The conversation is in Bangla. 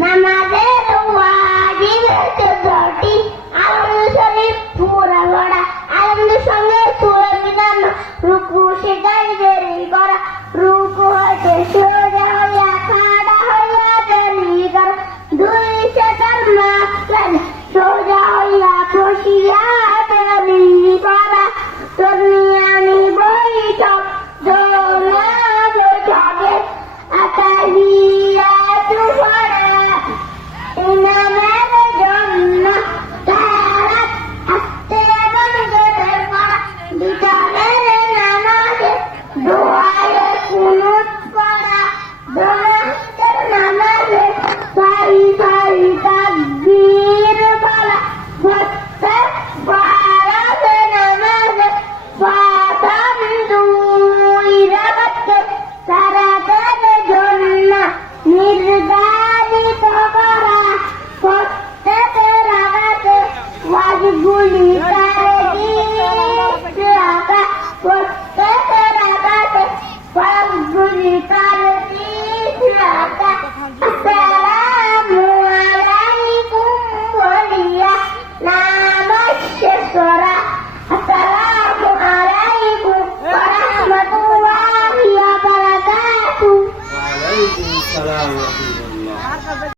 নামাজের ওয়াজিবের 14টি, আলহামদুলিল্লাহ শরীফ পুরা পড়া, আলহামদুলিল্লাহ সঙ্গে সূরা মিলানো, রুকু সেজদায় দেরি করা, রুকু হইতে